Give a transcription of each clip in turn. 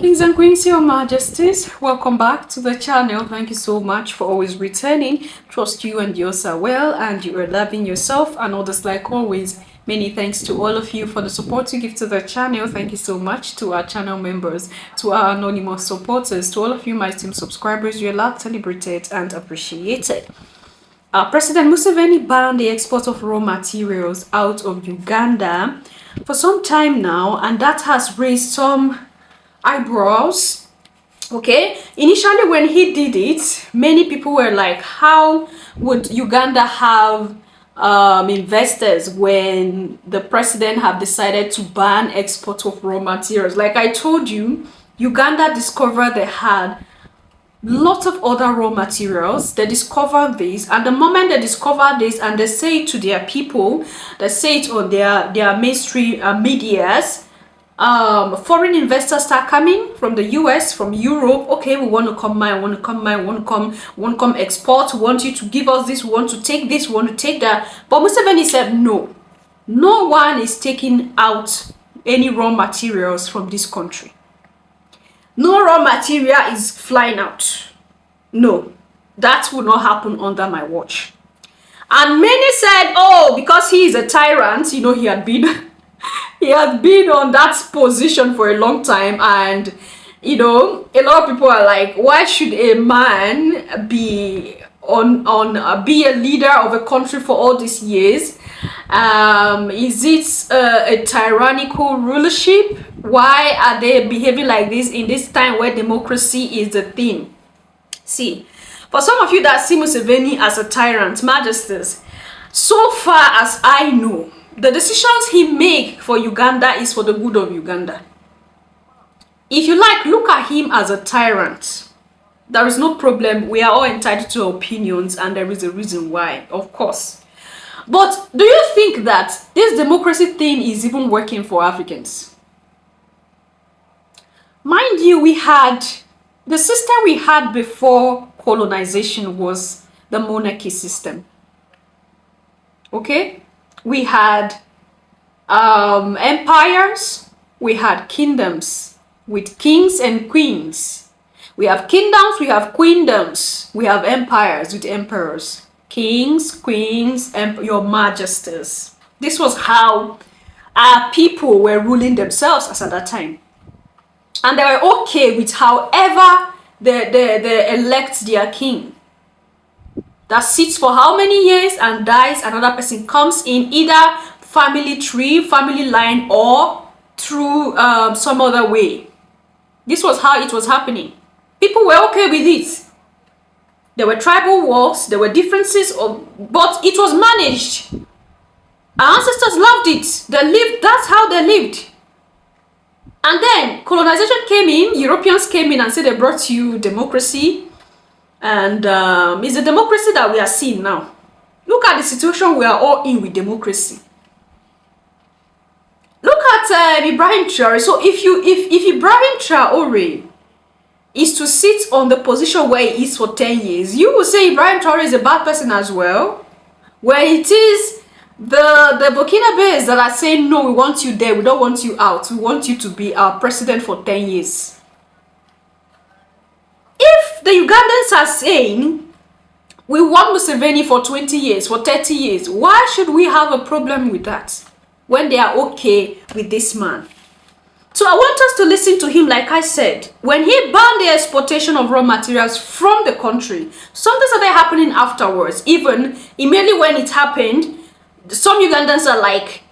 Kings and Queens, Your Majesties, welcome back to the channel. Thank you so much for always returning. Trust you and yours are well and you are loving yourself and others like always. Many thanks to all of you for the support you give to the channel. Thank you so much to our channel members, to our anonymous supporters, to all of you my team subscribers. You're loved, celebrated and appreciated. President Museveni banned the export of raw materials out of Uganda for some time now, and that has raised some eyebrows. Okay, initially when he did it, many people were like, how would Uganda have investors when the president have decided to ban export of raw materials? Like I told you, Uganda discovered they had lots of other raw materials. They discovered this, and the moment they discover this and they say it to their people, they say it on their mainstream medias, foreign investors start coming from the US, from Europe. Okay, we want to come mine, want to come export, we want you to give us this, we want to take this, we want to take that. But Museveni said no one is taking out any raw materials from this country. No raw material is flying out. No, that will not happen under my watch. And many said, oh, because he is a tyrant, you know, he had been on that position for a long time, and you know, a lot of people are like, why should a man be be a leader of a country for all these years? Is it a tyrannical rulership? Why are they behaving like this in this time where democracy is the thing? See, for some of you that see Museveni as a tyrant, majesties, so far as I know, the decisions he makes for Uganda is for the good of Uganda. If you like, look at him as a tyrant. There is no problem. We are all entitled to opinions, and there is a reason why, of course. But do you think that this democracy thing is even working for Africans? Mind you, the system we had before colonization was the monarchy system. Okay? We had empires, we had kingdoms with kings and queens. We have kingdoms, we have queendoms, we have empires with emperors, kings, queens, and your majesties. This was how our people were ruling themselves as at that time. And they were okay with however they elect their king. That sits for how many years and dies, another person comes in, either family tree, family line, or through some other way. This was how it was happening. People were okay with it. There were tribal wars, there were differences, but it was managed. Our ancestors loved it. They lived, that's how they lived. And then colonization came in, Europeans came in and said they brought you democracy. And it's the democracy that we are seeing now. Look at the situation we are all in with democracy. Look at Ibrahim Traore. So if Ibrahim Traore is to sit on the position where he is for 10 years, you will say Ibrahim Traore is a bad person as well. Where it is the Burkinabés that are saying, no, we want you there, we don't want you out, we want you to be our president for 10 years. If the Ugandans are saying, we want Museveni for 20 years, for 30 years, why should we have a problem with that when they are okay with this man? So I want us to listen to him. Like I said, when he banned the exportation of raw materials from the country, something started happening afterwards. Even immediately when it happened, some Ugandans are like,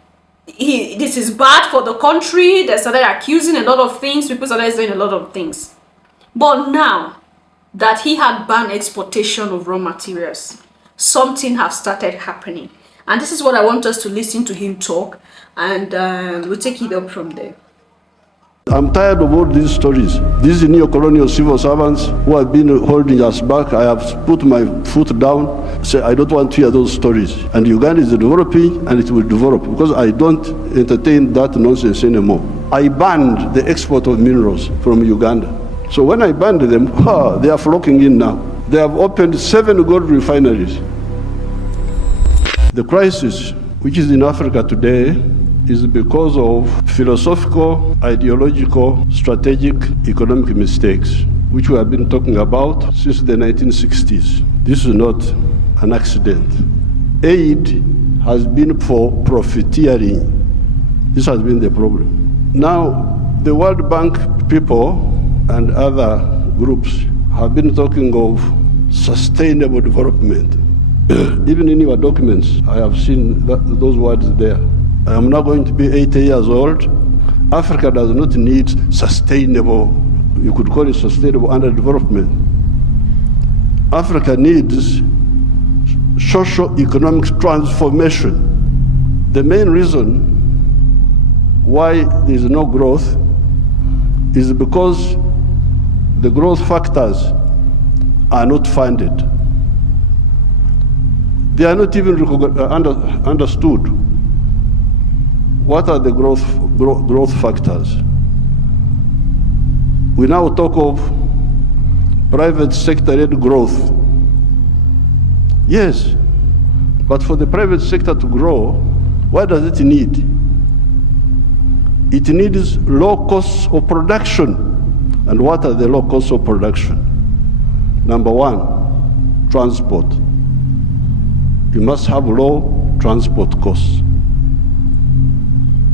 this is bad for the country. They started accusing a lot of things. People started saying a lot of things. But now that he had banned exportation of raw materials, something has started happening. And this is what I want us to listen to him talk, and we'll take it up from there. I'm tired of all these stories. These neo-colonial civil servants who have been holding us back. I have put my foot down, say I don't want to hear those stories. And Uganda is developing and it will develop, because I don't entertain that nonsense anymore. I banned the export of minerals from Uganda. So when I banned them, they are flocking in now. They have opened 7 gold refineries. The crisis which is in Africa today is because of philosophical, ideological, strategic, economic mistakes, which we have been talking about since the 1960s. This is not an accident. Aid has been for profiteering. This has been the problem. Now, the World Bank people and other groups have been talking of sustainable development. Even in your documents, I have seen those words there. I am now going to be 80 years old. Africa does not need sustainable, you could call it sustainable underdevelopment. Africa needs socio-economic transformation. The main reason why there is no growth is because the growth factors are not funded. They are not even understood. What are the growth factors? We now talk of private sector-led growth. Yes, but for the private sector to grow, what does it need? It needs low costs of production. And what are the low costs of production? Number one, transport. You must have low transport costs.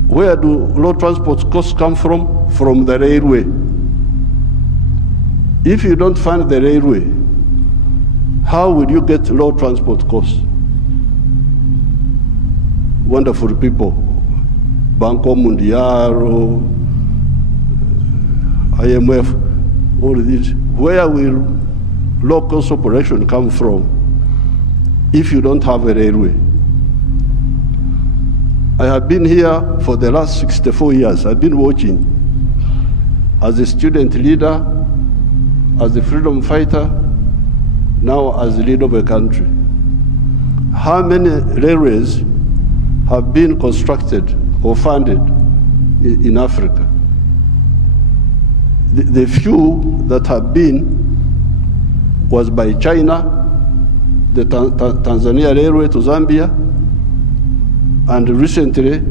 Where do low transport costs come from? From the railway. If you don't fund the railway, how will you get low transport costs? Wonderful people, Banco Mundial, IMF, all of this. Where will low cost of production come from if you don't have a railway? I have been here for the last 64 years. I've been watching as a student leader, as a freedom fighter, now as the leader of a country. How many railways have been constructed or funded in Africa? The few that have been was by China, the Tanzania Railway to Zambia, and recently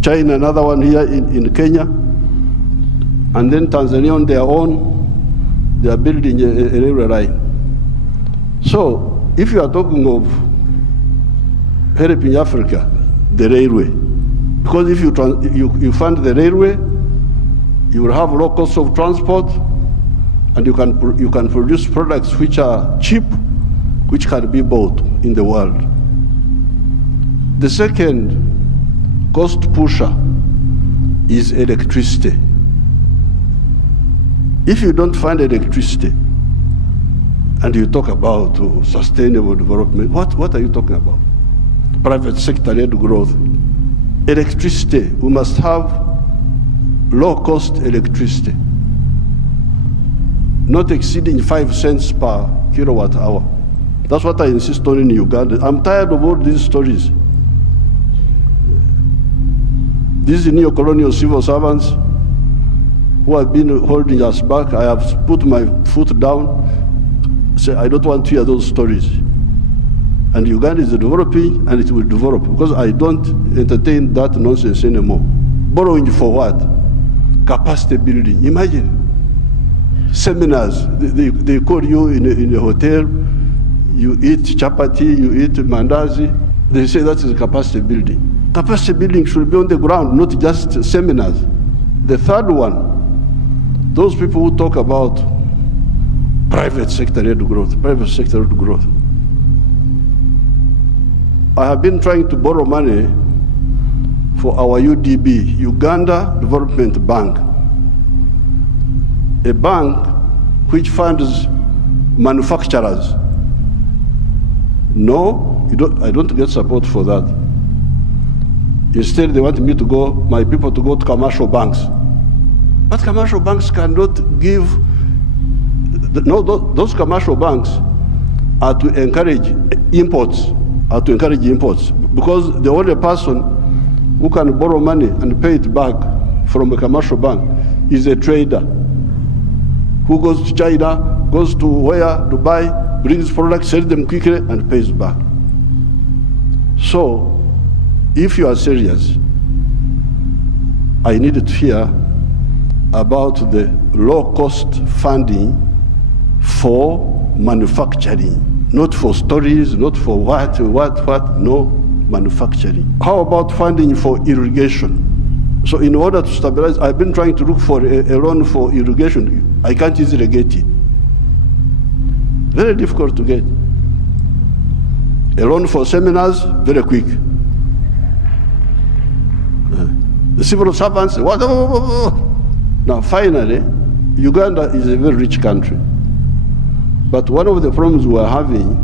China, another one here in Kenya, and then Tanzania on their own, they are building a railway line. So if you are talking of helping Africa, the railway, because if you fund the railway, you will have low cost of transport, and you can produce products which are cheap, which can be bought in the world. The second cost pusher is electricity. If you don't find electricity, and you talk about sustainable development, what are you talking about? Private sector-led growth. Electricity, we must have low-cost electricity, not exceeding 5 cents per kilowatt hour. That's what I insist on in Uganda. I'm tired of all these stories. These neo-colonial civil servants who have been holding us back, I have put my foot down, say I don't want to hear those stories. And Uganda is developing, and it will develop, because I don't entertain that nonsense anymore. Borrowing for what? Capacity building. Imagine seminars. They call you in a hotel, you eat chapati, you eat mandazi. They say that is capacity building. Capacity building should be on the ground, not just seminars. The third one, those people who talk about private sector-led growth, private sector-led growth. I have been trying to borrow money for our UDB, Uganda Development Bank, a bank which funds manufacturers. No, I don't get support for that. Instead, they want me to go, my people to go to commercial banks. But commercial banks cannot give, those commercial banks are to encourage imports, because the only person who can borrow money and pay it back from a commercial bank is a trader who goes to China, goes to where, Dubai, brings products, sells them quickly, and pays back. So, if you are serious I needed to hear about the low-cost funding for manufacturing, not for stories, not for what, no, manufacturing. How about funding for irrigation? So in order to stabilize, I've been trying to look for a loan for irrigation. I can't easily get it. Very difficult to get. A loan for seminars, very quick. The civil servants, what? Now finally, Uganda is a very rich country. But one of the problems we were having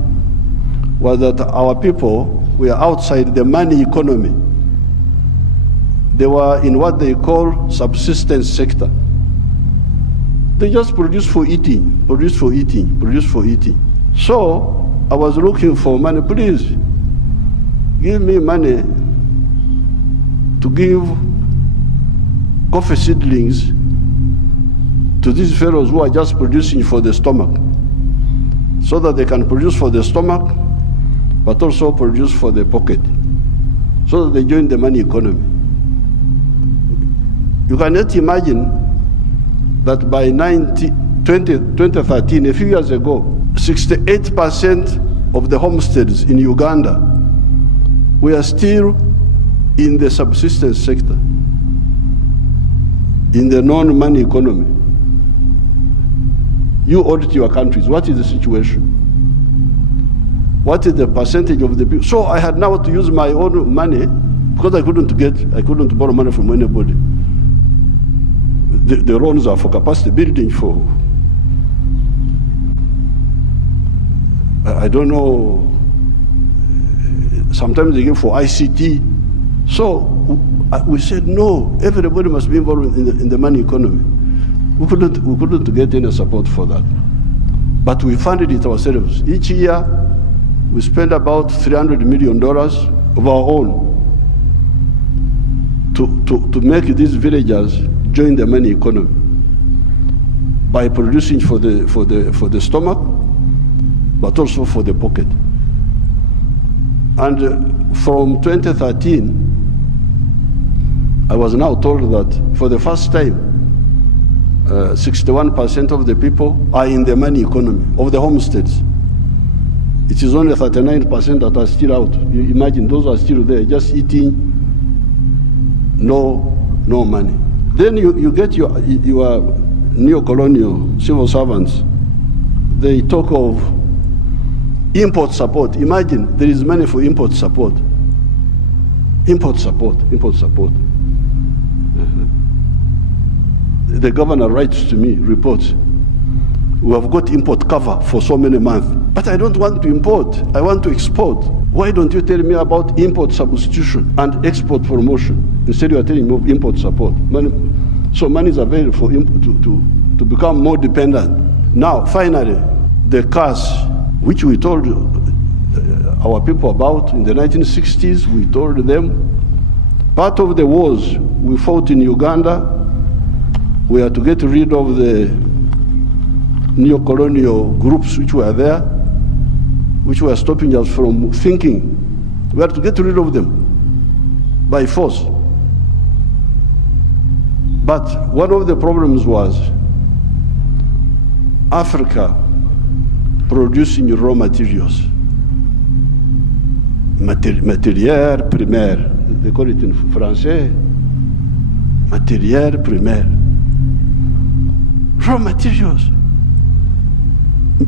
was that our people were outside the money economy. They were in what they call subsistence sector. They just produce for eating, produce for eating, produce for eating. So I was looking for money. Please give me money to give coffee seedlings to these fellows who are just producing for the stomach, so that they can produce for the stomach, but also produce for the pocket, so that they join the money economy. You cannot imagine that by 2013, a few years ago, 68% of the homesteads in Uganda were still in the subsistence sector, in the non-money economy. You audit your countries. What is the situation? What is the percentage of the people? So I had now to use my own money because I couldn't borrow money from anybody. The loans are for capacity building, for, I don't know, sometimes they give for ICT. So we said, no, everybody must be involved in the money economy. We couldn't get any support for that. But we funded it ourselves. Each year, we spend about $300 million of our own to make these villagers join the money economy by producing for the stomach, but also for the pocket. And from 2013, I was now told that for the first time, 61% of the people are in the money economy of the homesteads. It is only 39% that are still out. You imagine those are still there, just eating, no money. Then you get your neo-colonial civil servants. They talk of import support. Imagine there is money for import support. Import support. The governor writes to me, reports, we have got import cover for so many months, but I don't want to import, I want to export. Why don't you tell me about import substitution and export promotion? Instead you are telling me of import support. So money is available for to become more dependent. Now, finally, the cars, which we told our people about in the 1960s, we told them, part of the wars we fought in Uganda, we had to get rid of the neo-colonial groups which were there, which were stopping us from thinking. We had to get rid of them by force. But one of the problems was Africa producing raw materials, matière primaire, they call it in Français, matière primaire. Raw materials.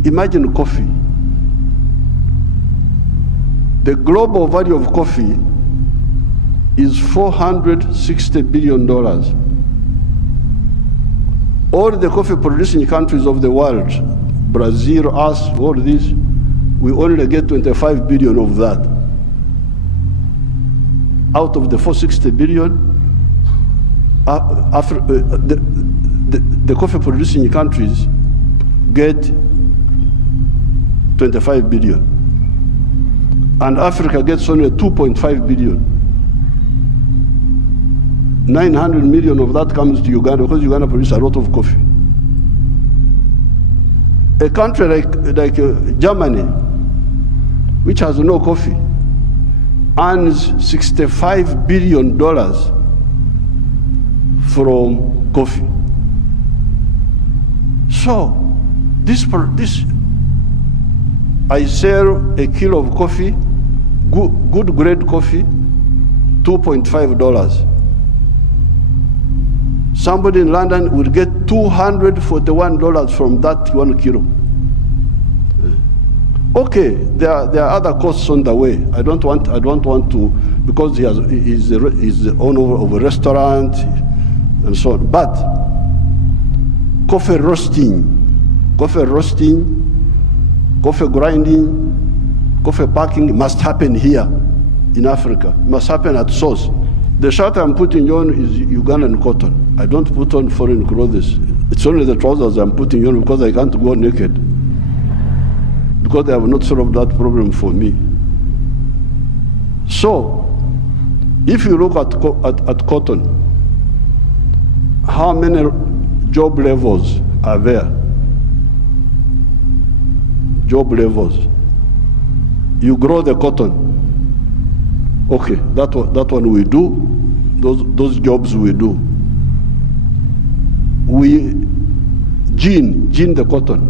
Imagine coffee. The global value of coffee is $460 billion. All the coffee producing countries of the world, Brazil, us, all this, we only get 25 billion of that. Out of the 460 billion, the coffee producing countries get 25 billion. And Africa gets only 2.5 billion. 900 million of that comes to Uganda because Uganda produces a lot of coffee. A country like Germany, which has no coffee, earns $65 billion from coffee. So, this I sell a kilo of coffee, good grade coffee, $2.5. Somebody in London will get $241 from that 1 kilo. Okay, there are other costs on the way. I don't want to, because he's the owner of a restaurant and so on. But coffee roasting, coffee grinding, coffee packing must happen here in Africa. It must happen at source. The shirt I'm putting on is Ugandan cotton. I don't put on foreign clothes. It's only the trousers I'm putting on because I can't go naked, because they have not solved that problem for me. So, if you look at cotton, how many job levels are there? Job levels. You grow the cotton. Okay, that one we do. Those jobs we do. We gene the cotton.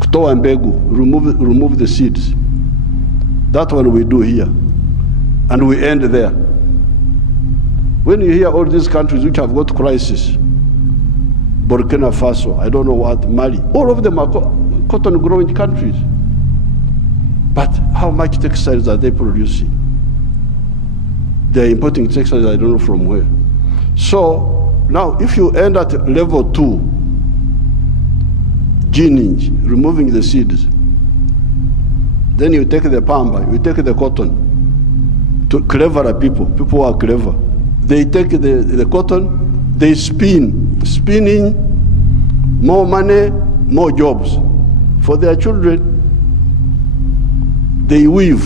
Kutoa mbegu, remove the seeds. That one we do here, and we end there. When you hear all these countries which have got crisis, Burkina Faso, I don't know what, Mali, all of them are cotton growing countries. But how much textiles are they producing? They're importing textiles, I don't know from where. So now if you end at level 2, gening, removing the seeds, then you take the pamba, you take the cotton, to cleverer people who are clever. They take the cotton, they spinning, more money, more jobs for their children. They weave,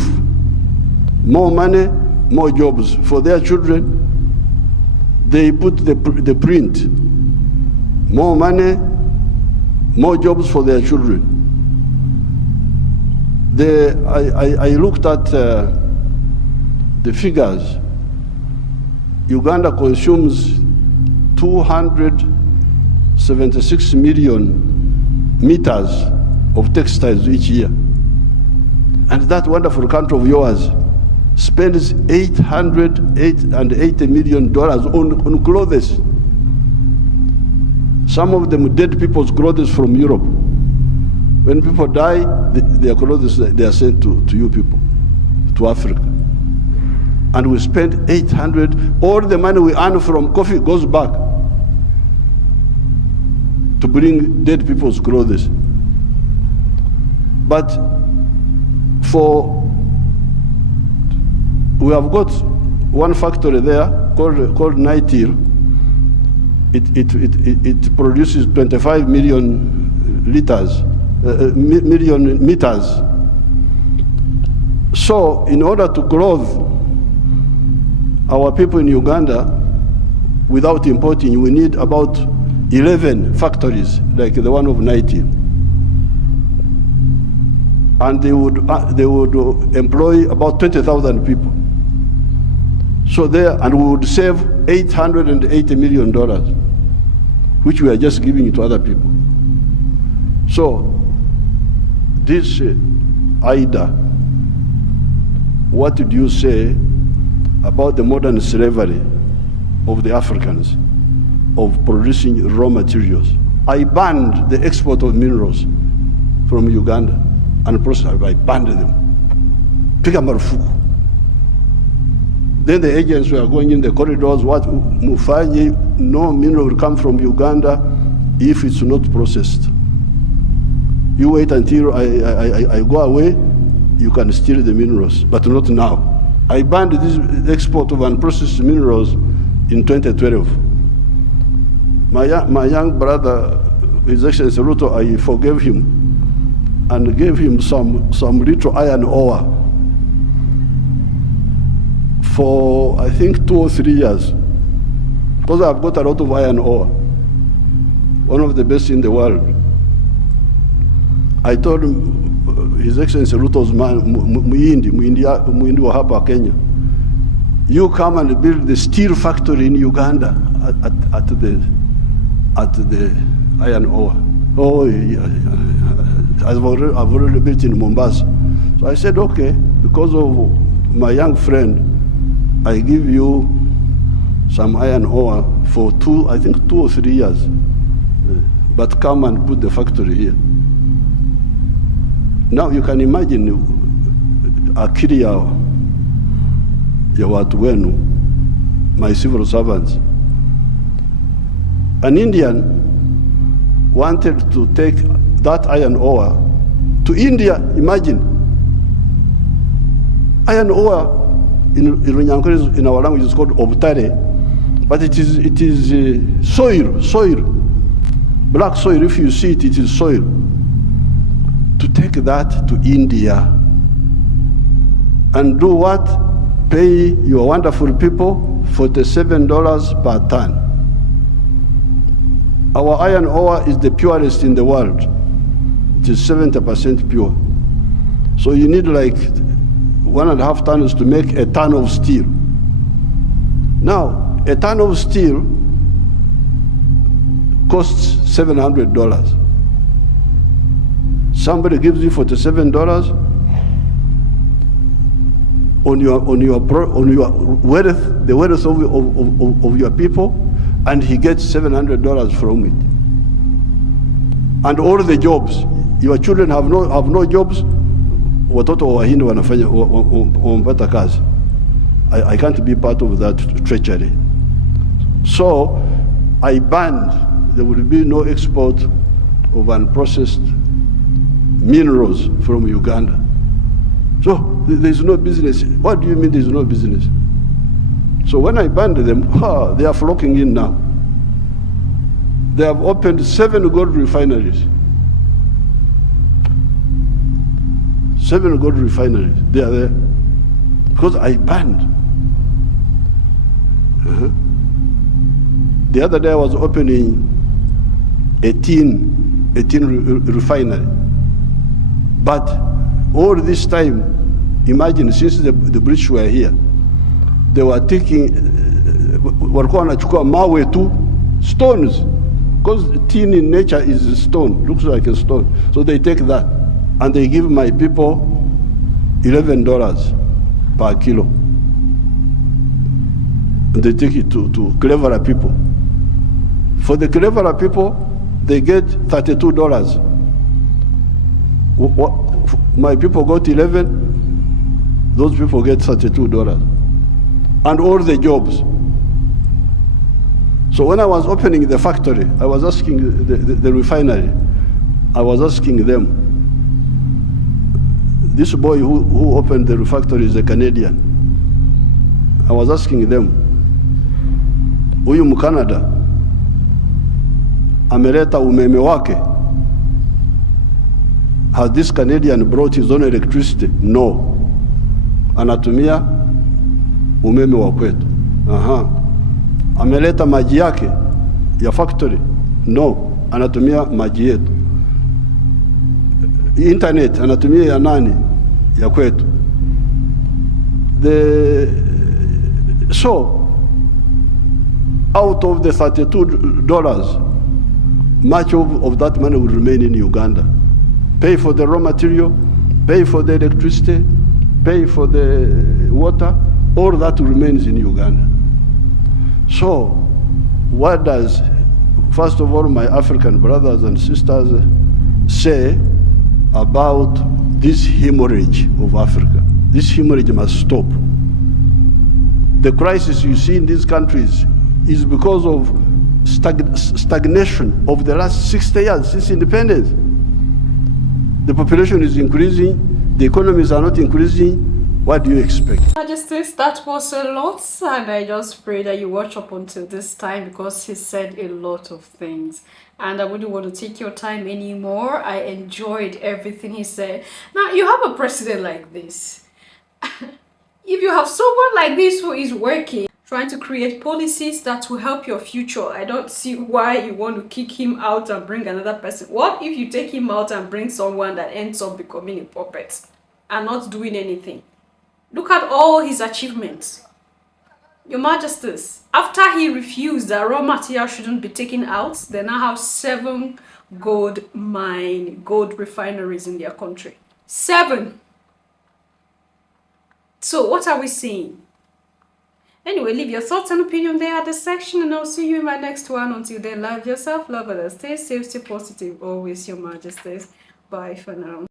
more money, more jobs for their children. They put the print, more money, more jobs for their children. I looked at the figures. Uganda consumes 276 million meters of textiles each year. And that wonderful country of yours spends $880 million on clothes. Some of them dead people's clothes from Europe. When people die, their clothes, they are sent to you people, to Africa. And we spend 800, all the money we earn from coffee goes back to bring dead people's clothes. But we have got one factory there called Nitil. It produces 25 million meters. So in order to clothe our people in Uganda without importing, we need about 11 factories like the one of Nitil. And they would employ about 20,000 people. So there, and we would save $880 million, which we are just giving to other people. So this Ida, what did you say about the modern slavery of the Africans, of producing raw materials? I banned the export of minerals from Uganda. And I banned them. Piga marufuku. Then the agents were going in the corridors, what Mufanyi, no mineral will come from Uganda if it's not processed. You wait until I go away, you can steal the minerals, but not now. I banned this export of unprocessed minerals in 2012. My young brother, His Excellency Ruto, I forgave him and gave him some little iron ore for I think 2 or 3 years, because I've got a lot of iron ore, one of the best in the world. I told him, His Excellency Ruto's man, Muhindi wa hapa Kenya, You come and build the steel factory in Uganda at the iron ore. Oh, yeah, I've already built in Mombasa. So I said, okay, because of my young friend, I give you some iron ore for I think 2 or 3 years. But come and put the factory here. Now you can imagine akili ya watu wenu, my civil servants. An Indian wanted to take that iron ore to India. Imagine. Iron ore in Runyankore, in our language, is called obtare, but it is soil, black soil. If you see it, it is soil. To take that to India and do what? Pay your wonderful people $47 per ton. Our iron ore is the purest in the world. It is 70% pure. So you need like 1.5 tons to make a ton of steel. Now, a ton of steel costs $700. Somebody gives you $47 on your wealth, the wealth of your people, and he gets $700 from it. And all the jobs, your children have no jobs. Watoto wa Wahindi wanafanya wamepata kazi. I can't be part of that treachery. So I banned, there will be no export of unprocessed minerals from Uganda. So there's no business. What do you mean there's no business? So when I banned them, they are flocking in now. They have opened 7 gold refineries. 7 gold refineries, they are there. Because I banned. The other day I was opening a tin refinery. But all this time, imagine, since the British were here, they were taking, walikuwa wanachukua mawe tu, stones, because tin in nature is a stone, looks like a stone. So they take that, and they give my people $11 per kilo. And they take it to cleverer people. For the cleverer people, they get $32. My people got 11, those people get $32. And all the jobs. So when I was opening the factory, I was asking the refinery, I was asking them, this boy who opened the factory is a Canadian. I was asking them, huyu Mkanada ameleta umeme wake? Has this Canadian brought his own electricity? No. Anatumia umeme wa kwetu. Ameleta maji yake ya factory? No. Anatumia maji yetu. Internet anatumia ya nani? Ya kwetu. So out of the $32, much of that money will remain in Uganda. Pay for the raw material, pay for the electricity, pay for the water, all that remains in Uganda. So what does, first of all, my African brothers and sisters say about this hemorrhage of Africa? This hemorrhage must stop. The crisis you see in these countries is because of stagnation of the last 60 years since independence. The population is increasing, the economies are not increasing. What do you expect? Majesties, that was a lot, and I just pray that you watch up until this time, because he said a lot of things and I wouldn't want to take your time anymore. I enjoyed everything he said. Now you have a president like this. If you have someone like this who is working, trying to create policies that will help your future, I don't see why you want to kick him out and bring another person. What if you take him out and bring someone that ends up becoming a puppet and not doing anything? Look at all his achievements. Your Majesties, after he refused that raw material shouldn't be taken out, they now have 7 gold refineries in their country. 7. So what are we seeing? Anyway, leave your thoughts and opinion there at the section, and I'll see you in my next one. Until then, love yourself, love others, stay safe, stay positive. Always, Your Majesties. Bye for now.